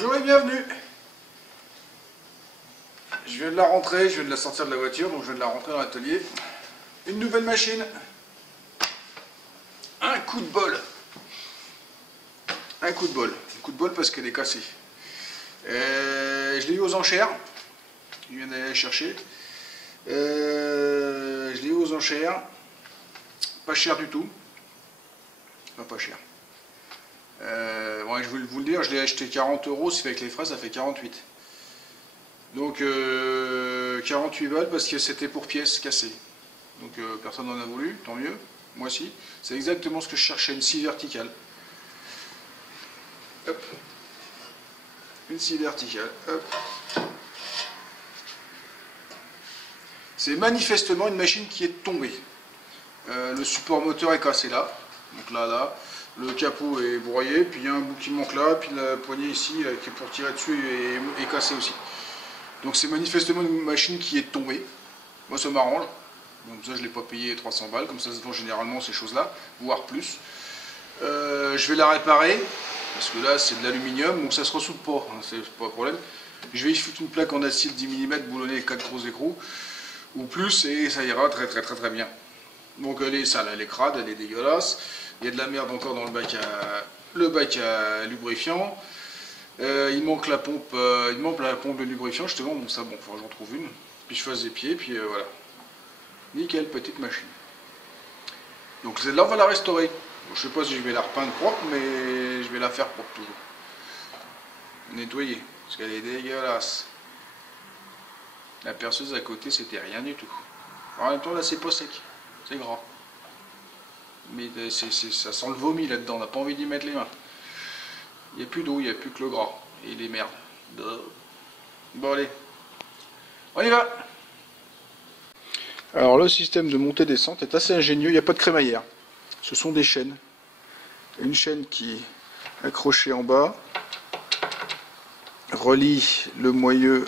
Bonjour et bienvenue. Je viens de la rentrer, je viens de la sortir de la voiture, donc je viens de la rentrer dans l'atelier. Une nouvelle machine. Un coup de bol. Un coup de bol. Un coup de bol parce qu'elle est cassée. Je l'ai eu aux enchères. Je viens d'aller la chercher. Je l'ai eu aux enchères. Pas cher du tout. Enfin, pas cher. Ouais, je voulais vous le dire, je l'ai acheté 40 €, si avec les frais ça fait 48. Donc 48 balles parce que c'était pour pièces cassées. Donc personne n'en a voulu, tant mieux, moi si. C'est exactement ce que je cherchais, une scie verticale. Hop. Une scie verticale, hop. C'est manifestement une machine qui est tombée. Le support moteur est cassé là, donc là. Le capot est broyé, puis il y a un bout qui manque là, puis la poignée ici là, qui est pour tirer dessus est cassée aussi. Donc c'est manifestement une machine qui est tombée. Moi ça m'arrange. Donc ça je ne l'ai pas payé 300 balles, comme ça se vend généralement ces choses-là, voire plus. Je vais la réparer, parce que là c'est de l'aluminium, donc ça se ressoude pas, hein, c'est pas un problème. Je vais y foutre une plaque en acier de 10 mm boulonnée avec 4 gros écrous, ou plus, et ça ira très bien. Donc elle est sale, elle est crade, elle est dégueulasse. Il y a de la merde encore dans le bac à lubrifiant. Il manque la pompe, de lubrifiant justement, donc ça bon, il faudra que j'en trouve une. Puis je fasse des pieds, puis voilà. Nickel, petite machine. Donc celle-là, on va la restaurer. Bon, je sais pas si je vais la repeindre propre, mais je vais la faire propre toujours. Nettoyer, parce qu'elle est dégueulasse. La perceuse à côté, c'était rien du tout. En même temps, là, c'est pas sec, c'est gras. Mais ça sent le vomi là-dedans, on n'a pas envie d'y mettre les mains. Il n'y a plus d'eau, il n'y a plus que le gras. Et les merdes. Bon allez, on y va. Alors le système de montée-descente est assez ingénieux, il n'y a pas de crémaillère. Ce sont des chaînes. Une chaîne qui est accrochée en bas, relie le moyeu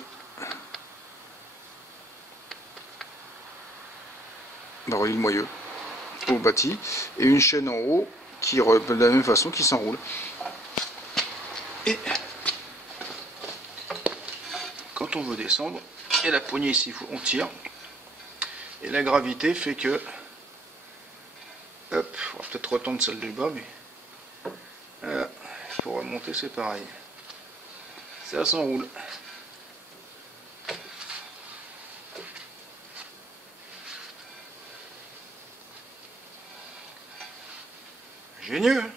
au bâti, et une chaîne en haut qui de la même façon qui s'enroule. Et quand on veut descendre, et la poignée ici, on tire, et la gravité fait que, hop, on va peut-être retendre celle du bas, mais voilà, pour remonter c'est pareil, ça s'enroule. Génieux, hein?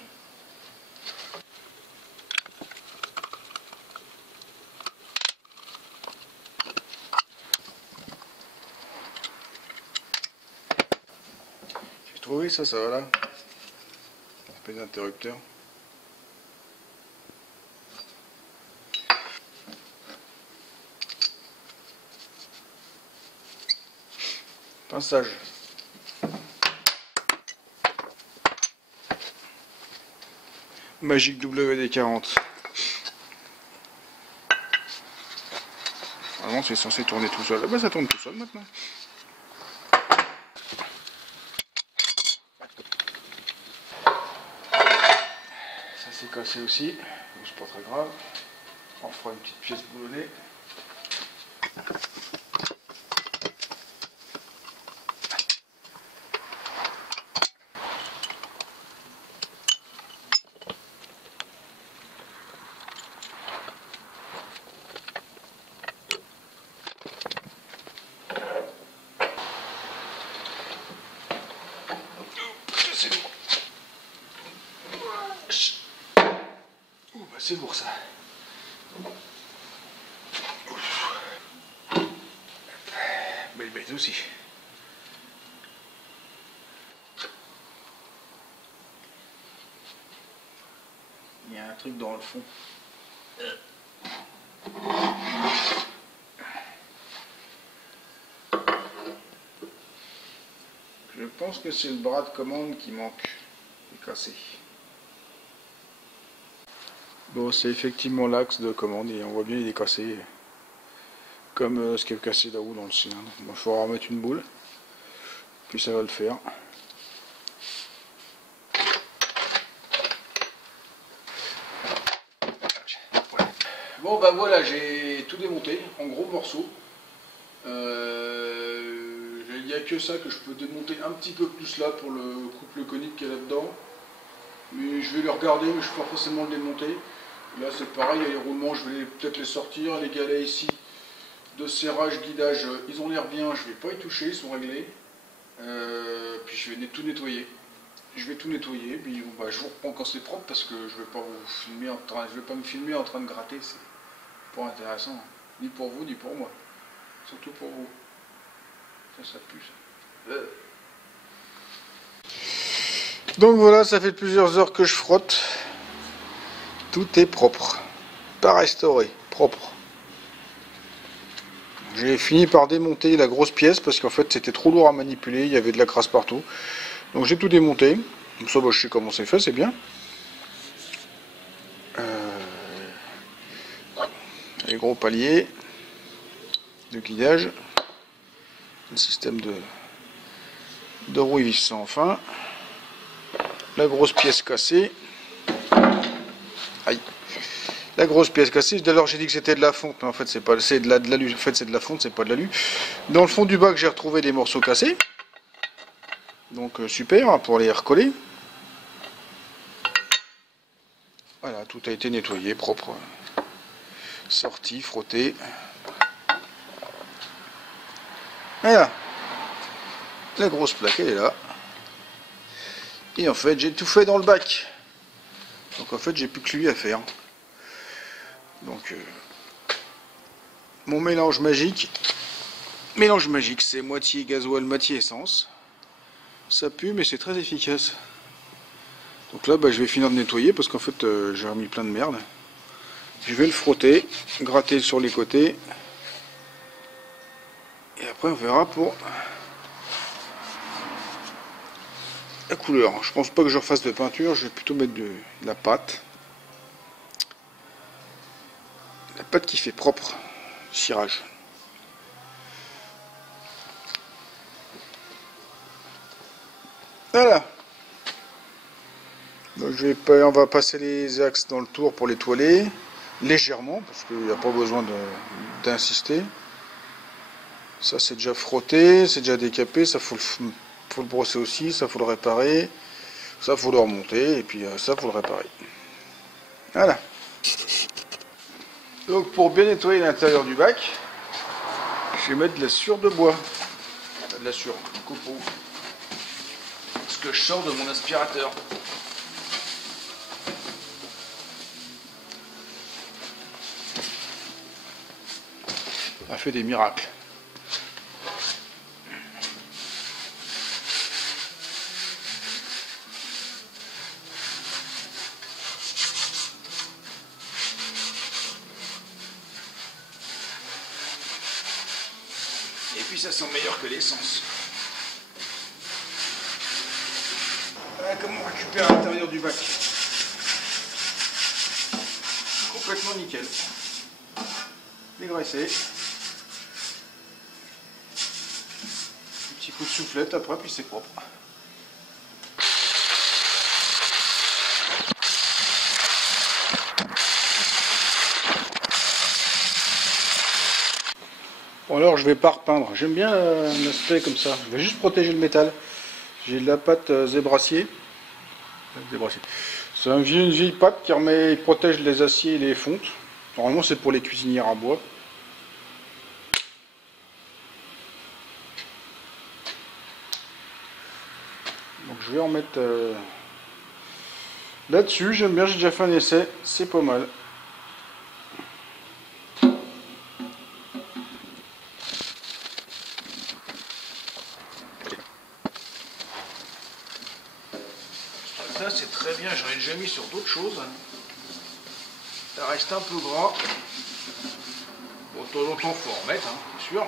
J'ai trouvé ça va là. Un peu d'interrupteur. Pinçage. Magic WD-40. Vraiment c'est censé tourner tout seul. Ah bah ça tourne tout seul maintenant. Ça s'est cassé aussi, c'est pas très grave. On fera une petite pièce boulonnée. C'est lourd ça. Belle bête aussi. Il y a un truc dans le fond. Je pense que c'est le bras de commande qui manque. Il est cassé. Bon, c'est effectivement l'axe de commande et on voit bien il est cassé. Comme ce qui est cassé là-haut dans le cylindre. Bon, il faudra remettre une boule. Puis ça va le faire. Bon bah voilà, j'ai tout démonté en gros morceaux. Il n'y a que ça que je peux démonter un petit peu plus là pour le couple conique qu'il y a là-dedans. Mais je vais le regarder, mais je ne vais pas forcément le démonter. Là c'est pareil, il y a les roulements, je vais peut-être les sortir. Les galets ici de serrage, guidage, ils ont l'air bien, je ne vais pas y toucher, ils sont réglés. Puis je vais tout nettoyer. Je vais tout nettoyer, puis bon, bah, je vous reprends quand c'est propre parce que je vais pas vous filmer je vais pas me filmer en train de gratter, c'est pas intéressant, ni pour vous ni pour moi, surtout pour vous. Ça pue ça. Donc voilà, ça fait plusieurs heures que je frotte. Tout est propre, pas restauré, propre. J'ai fini par démonter la grosse pièce parce qu'en fait c'était trop lourd à manipuler, il y avait de la crasse partout. Donc j'ai tout démonté. Comme ça, bah, je sais comment c'est fait, c'est bien. Les gros paliers de guidage. Le système de rouille vis sans fin. La grosse pièce cassée. Aïe. La grosse pièce cassée. D'ailleurs j'ai dit que c'était de la fonte, mais en fait c'est pas, c'est de l'alu. En fait c'est de la fonte, c'est pas de l'alu. Dans le fond du bac j'ai retrouvé des morceaux cassés. Donc super pour les recoller. Voilà, tout a été nettoyé, propre. Sorti, frotté. Voilà. La grosse plaque, elle est là. Et en fait, j'ai tout fait dans le bac. Donc en fait, j'ai plus que lui à faire. Donc, mon mélange magique. Mélange magique, c'est moitié gasoil, moitié essence. Ça pue, mais c'est très efficace. Donc là, bah, je vais finir de nettoyer parce qu'en fait, j'ai remis plein de merde. Je vais le frotter, gratter sur les côtés. Et après, on verra pour la couleur. Je pense pas que je refasse de peinture, je vais plutôt mettre de la pâte. La pâte qui fait propre, cirage. Voilà. Donc on va passer les axes dans le tour pour les toiler, légèrement, parce qu'il n'y a pas besoin d'insister. Ça c'est déjà frotté, c'est déjà décapé, ça faut le brosser aussi, ça faut le réparer, ça faut le remonter, et puis ça faut le réparer. Voilà. Donc pour bien nettoyer l'intérieur du bac, je vais mettre de la sciure de bois. De la sciure, du copeaux. Ce que je sors de mon aspirateur. Ça fait des miracles. Et puis ça sent meilleur que l'essence. Voilà comment on récupère l'intérieur du bac. Complètement nickel. Dégraissé. Petit coup de soufflette après, puis c'est propre. Bon alors je vais pas repeindre, j'aime bien l'aspect comme ça, je vais juste protéger le métal. J'ai de la pâte zébracier. C'est une vieille pâte qui protège les aciers et les fontes. Normalement c'est pour les cuisinières à bois. Donc je vais en mettre là-dessus, j'aime bien, j'ai déjà fait un essai, c'est pas mal. Ça c'est très bien, j'en ai déjà mis sur d'autres choses. Ça reste un peu gras. Bon, de temps en temps il faut en remettre, hein, c'est sûr.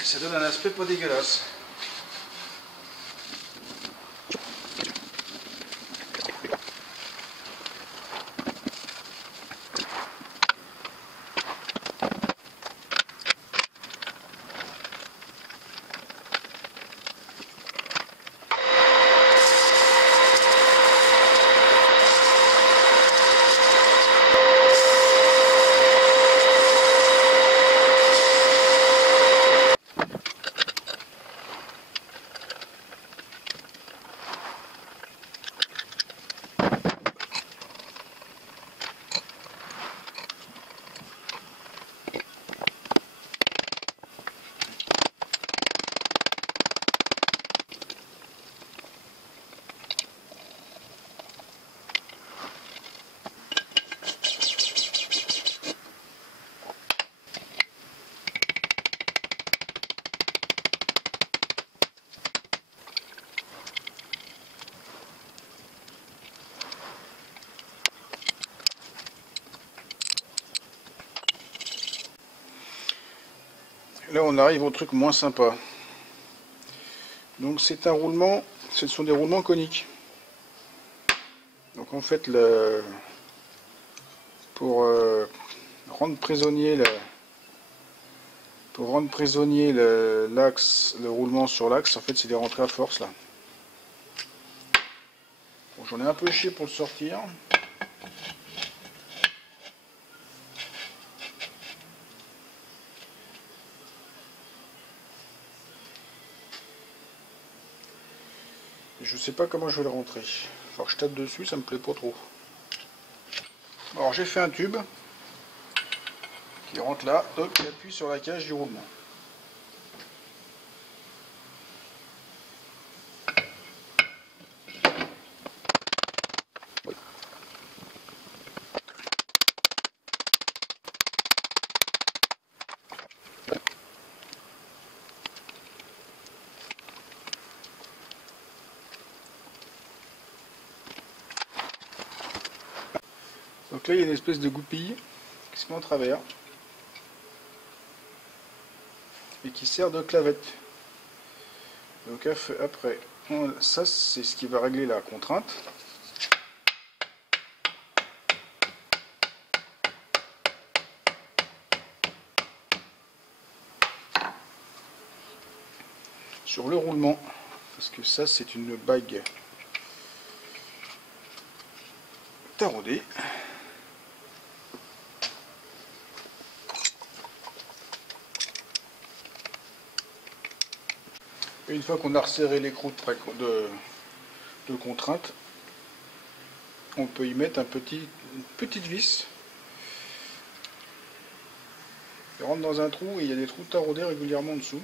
Et ça donne un aspect pas dégueulasse. là on arrive au truc moins sympa. Donc c'est un roulement, ce sont des roulements coniques. Donc en fait pour rendre prisonnier l'axe, le roulement sur l'axe, en fait c'est des rentrées à force là. Bon, j'en ai un peu chié pour le sortir. Je sais pas comment je vais le rentrer. Alors que je tape dessus, ça me plaît pas trop. Alors j'ai fait un tube qui rentre là, hop, qui appuie sur la cage du roulement. Donc là il y a une espèce de goupille qui se met en travers et qui sert de clavette. Donc après, ça c'est ce qui va régler la contrainte. Sur le roulement, parce que ça c'est une bague taraudée. Et une fois qu'on a resserré l'écrou de contrainte, on peut y mettre une petite vis. Il rentre dans un trou et il y a des trous taraudés régulièrement en dessous.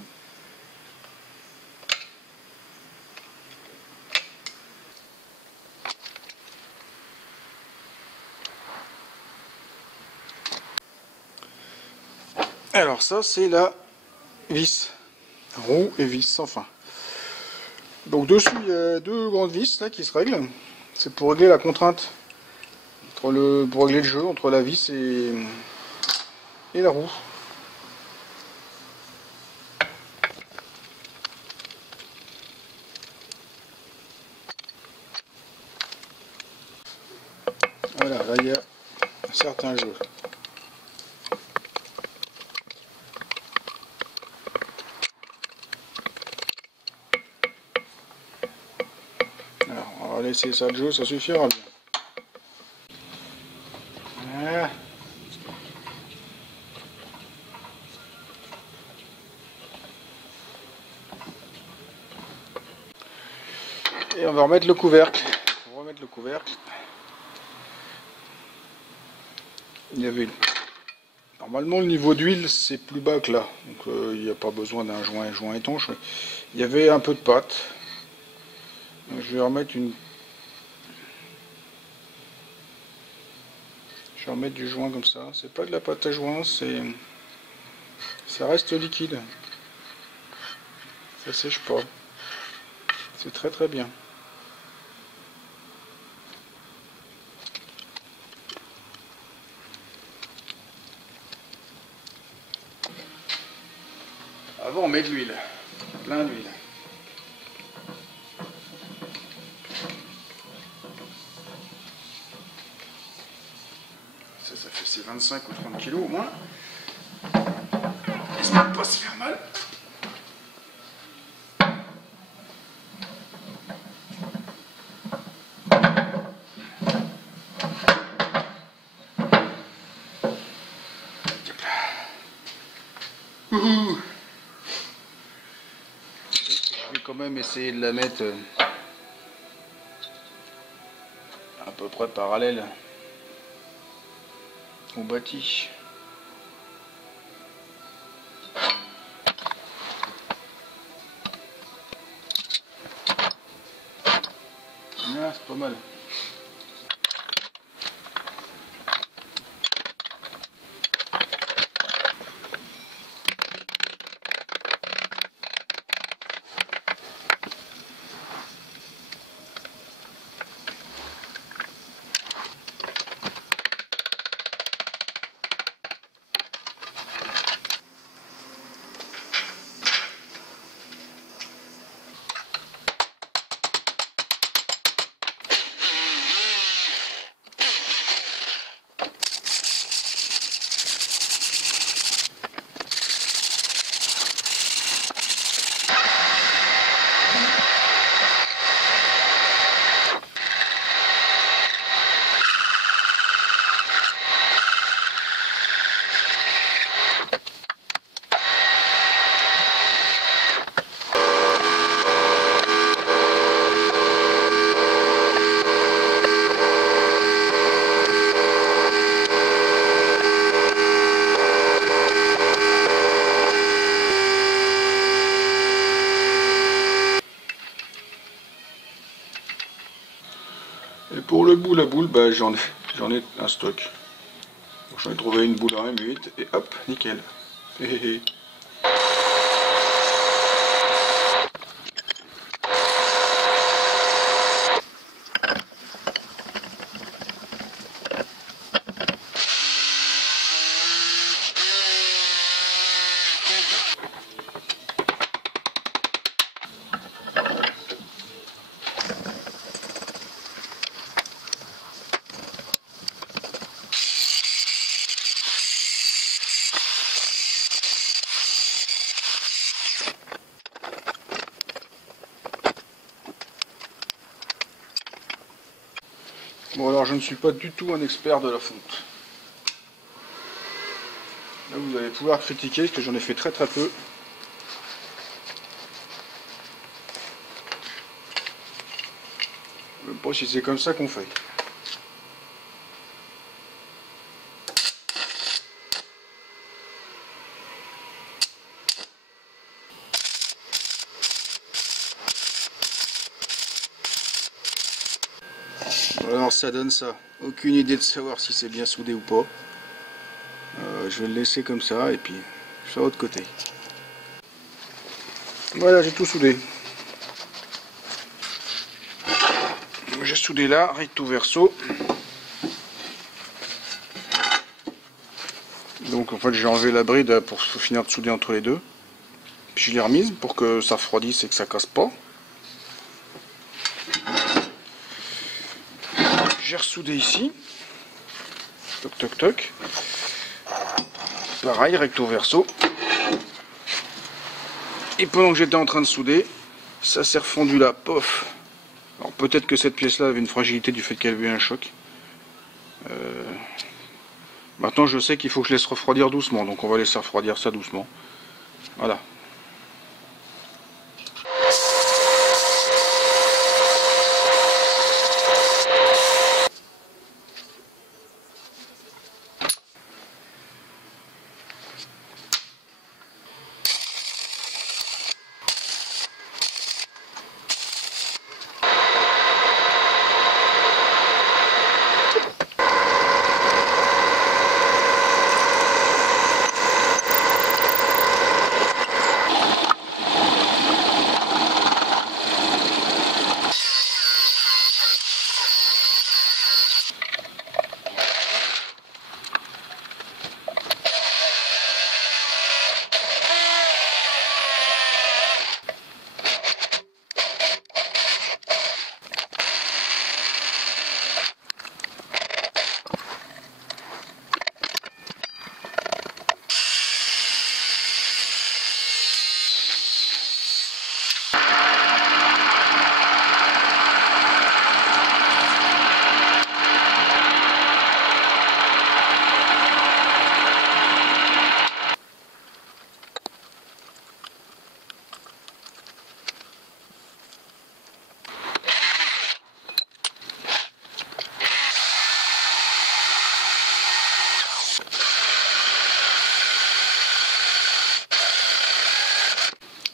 Alors ça c'est la vis, roue et vis sans fin. Donc dessus il y a deux grandes vis là qui se règlent. C'est pour régler la contrainte, pour régler le jeu entre la vis et la roue. Voilà, là il y a un certain jeu. Alors on va laisser ça de jeu, ça suffira bien. Voilà. Et on va remettre le couvercle. Pour remettre le couvercle, il y avait normalement le niveau d'huile c'est plus bas que là, donc il n'y a pas besoin d'un joint étanche. Il y avait un peu de pâte. Donc, je vais remettre du joint comme ça. C'est pas de la pâte à joint, ça reste liquide. Ça sèche pas. C'est très très bien. Avant on met de l'huile, plein d'huile. Ça fait ses 25 ou 30 kilos au moins. J'espère pas se faire mal. Ouhou. Je vais quand même essayer de la mettre à peu près parallèle au bâti. Ah, c'est pas mal. Et pour le boule à boule, bah, j'en ai un stock. J'en ai trouvé une boule en M8 et hop, nickel. Hé hé hé. Bon alors je ne suis pas du tout un expert de la fonte. Là vous allez pouvoir critiquer parce que j'en ai fait très peu. Je ne sais pas si c'est comme ça qu'on fait. Alors ça donne ça. Aucune idée de savoir si c'est bien soudé ou pas. Je vais le laisser comme ça et puis sur l'autre côté. Voilà, j'ai tout soudé. J'ai soudé là, recto verso. Donc en fait j'ai enlevé la bride pour finir de souder entre les deux. Puis je l'ai remise pour que ça refroidisse et que ça casse pas. J'ai ressoudé ici. Toc toc toc. Pareil, recto verso. Et pendant que j'étais en train de souder, ça s'est refondu là, pof. Alors peut-être que cette pièce là avait une fragilité du fait qu'elle avait eu un choc. Maintenant je sais qu'il faut que je laisse refroidir doucement, donc on va laisser refroidir ça doucement. Voilà.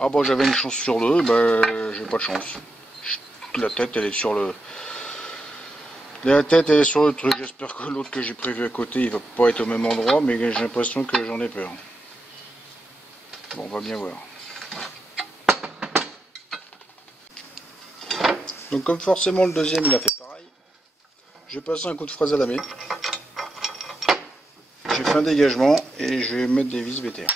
Ah bon, j'avais une chance sur deux, bah j'ai pas de chance. La tête elle est sur le... La tête elle est sur le truc, j'espère que l'autre que j'ai prévu à côté il va pas être au même endroit, mais j'ai l'impression que j'en ai peur. Bon, on va bien voir. Donc comme forcément le deuxième il a fait pareil, j'ai passé un coup de fraise à lamé. J'ai fait un dégagement et je vais mettre des vis BTR.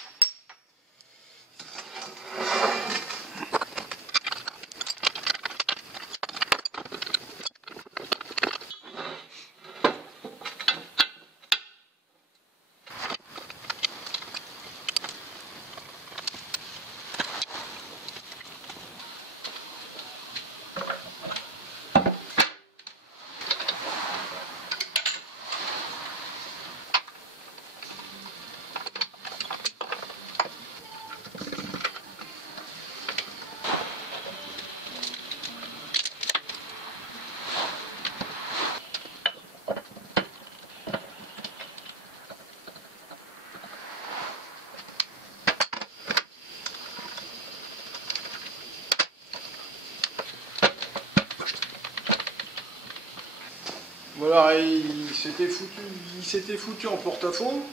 Voilà, il s'était foutu en porte-à-faux.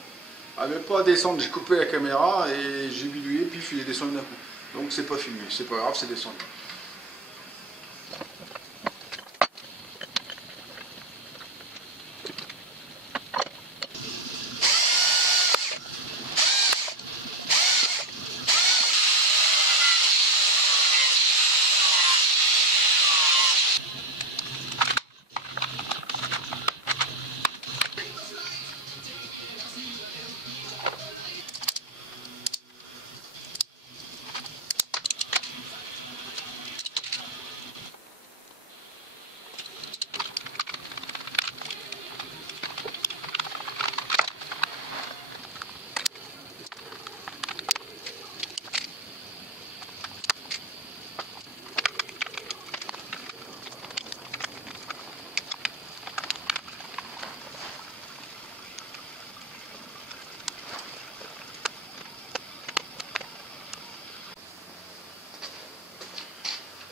Avait pas à descendre, j'ai coupé la caméra et j'ai bidouillé, puis il est descendu d'un coup. Donc c'est pas filmé, c'est pas grave, c'est descendu.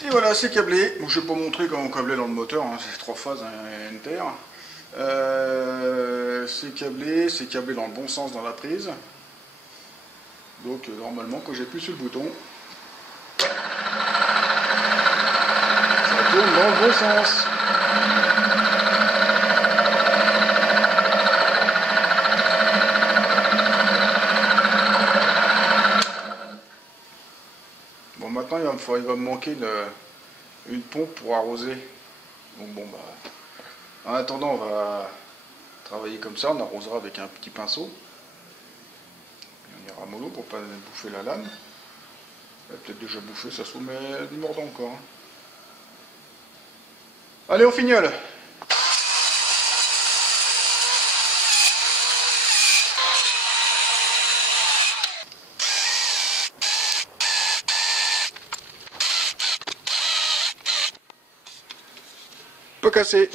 Et voilà, c'est câblé. Bon, je ne vais pas montrer comment on câblait dans le moteur, hein. C'est 3 phases, hein, Enter. C'est câblé dans le bon sens dans la prise. Donc normalement, quand j'appuie sur le bouton, ça tourne dans le bon sens. Bon, maintenant il va me manquer une pompe pour arroser. Donc bon, bah, en attendant, on va travailler comme ça, on arrosera avec un petit pinceau. On ira mollo pour pas bouffer la lame. Elle a peut-être déjà bouffé, ça se trouve, mais elle mord encore. Hein. Allez, on fignole. Pas cassé.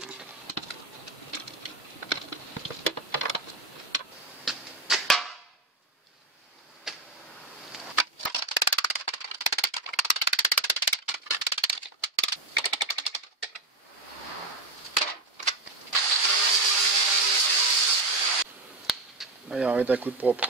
Allez, arrête un coup de propre.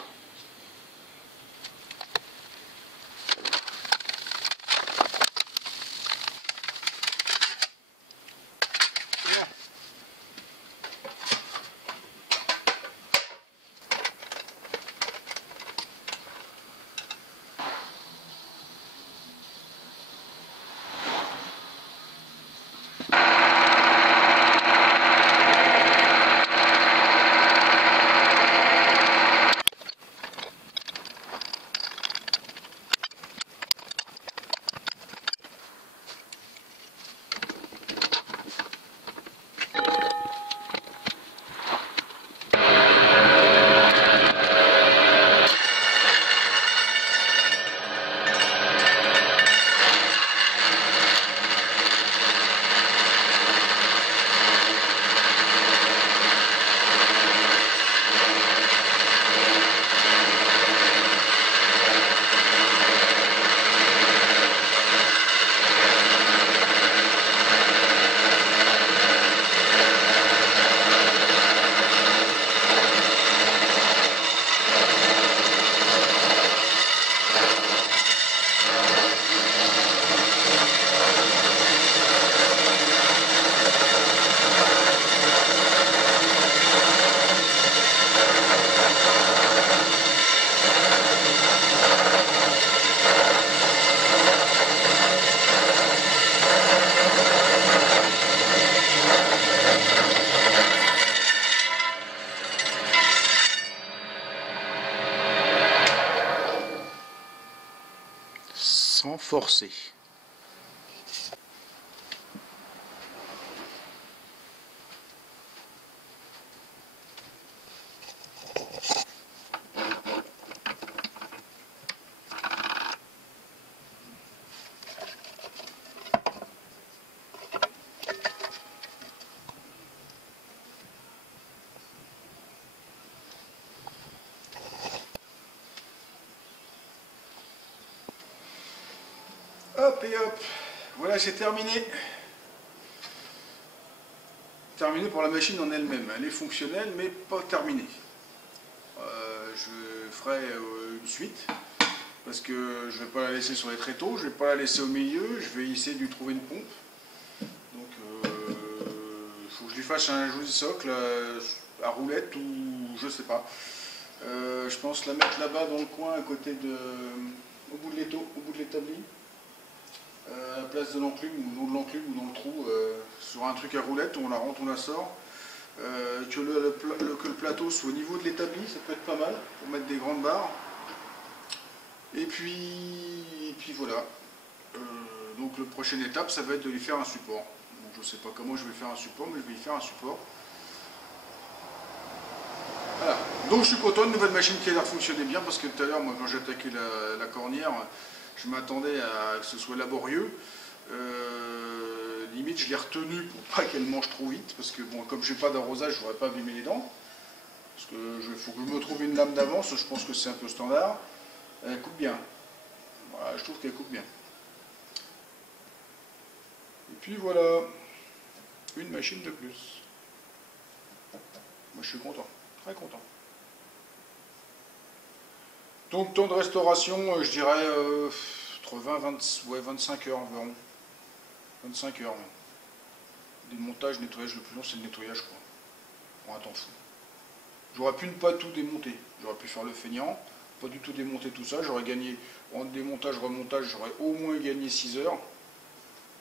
Sans forcer. Hop et hop, voilà, c'est terminé. terminée pour la machine en elle-même. Elle est fonctionnelle, mais pas terminée. Je ferai une suite, parce que je ne vais pas la laisser sur les tréteaux, je ne vais pas la laisser au milieu, je vais essayer de lui trouver une pompe. Donc il faut que je lui fasse un joli socle à roulette ou je sais pas. Je pense la mettre là-bas dans le coin à côté de, au bout de l'étau, au bout de l'établi, à la place de l'enclume ou de l'enclume ou dans le trou, sur un truc à roulette, on la rentre, on la sort. Que le plateau soit au niveau de l'établi, ça peut être pas mal pour mettre des grandes barres. Et puis voilà. Donc la prochaine étape, ça va être de lui faire un support. Donc, je ne sais pas comment je vais faire un support, mais je vais lui faire un support. Voilà. Donc je suis content, une nouvelle machine qui a l'air fonctionner bien, parce que tout à l'heure, moi quand j'ai attaqué la cornière, je m'attendais à que ce soit laborieux. Limite je l'ai retenue pour pas qu'elle mange trop vite, parce que bon, comme j'ai pas d'arrosage, je n'aurais pas abîmé les dents. Parce que faut que je me trouve une lame d'avance, je pense que c'est un peu standard. Elle coupe bien. Voilà, je trouve qu'elle coupe bien. Et puis voilà, une machine de plus. Moi je suis content, très content. Donc temps de restauration, je dirais entre 25 heures environ. 25 heures même. Démontage, nettoyage, le plus long c'est le nettoyage quoi. Pour un temps fou. J'aurais pu ne pas tout démonter. J'aurais pu faire le feignant, pas du tout démonter tout ça. J'aurais gagné, en démontage, remontage, j'aurais au moins gagné 6 heures.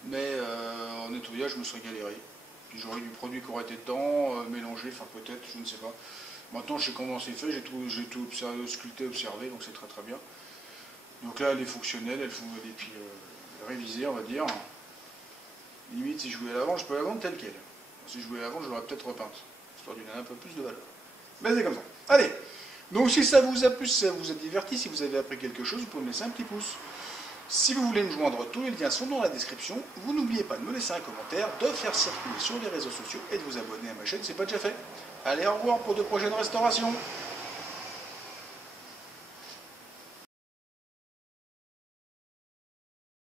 Mais en nettoyage, je me serais galéré. Puis j'aurais du produit qui aurait été dedans, mélangé, enfin peut-être, je ne sais pas. Maintenant, je sais comment c'est fait, j'ai tout observé, sculpté, observé, donc c'est très très bien. Donc là, elle est fonctionnelle, elle est puis révisée, on va dire. Limite, si je voulais la vendre, je peux la vendre telle qu'elle. Si je voulais la vendre, je l'aurais peut-être repeinte, histoire d'une un peu plus de valeur. Mais c'est comme ça. Allez, donc si ça vous a plu, si ça vous a diverti, si vous avez appris quelque chose, vous pouvez me laisser un petit pouce. Si vous voulez me joindre, tous les liens sont dans la description. Vous n'oubliez pas de me laisser un commentaire, de faire circuler sur les réseaux sociaux et de vous abonner à ma chaîne si ce n'est pas déjà fait. Allez, au revoir pour de prochaines restaurations.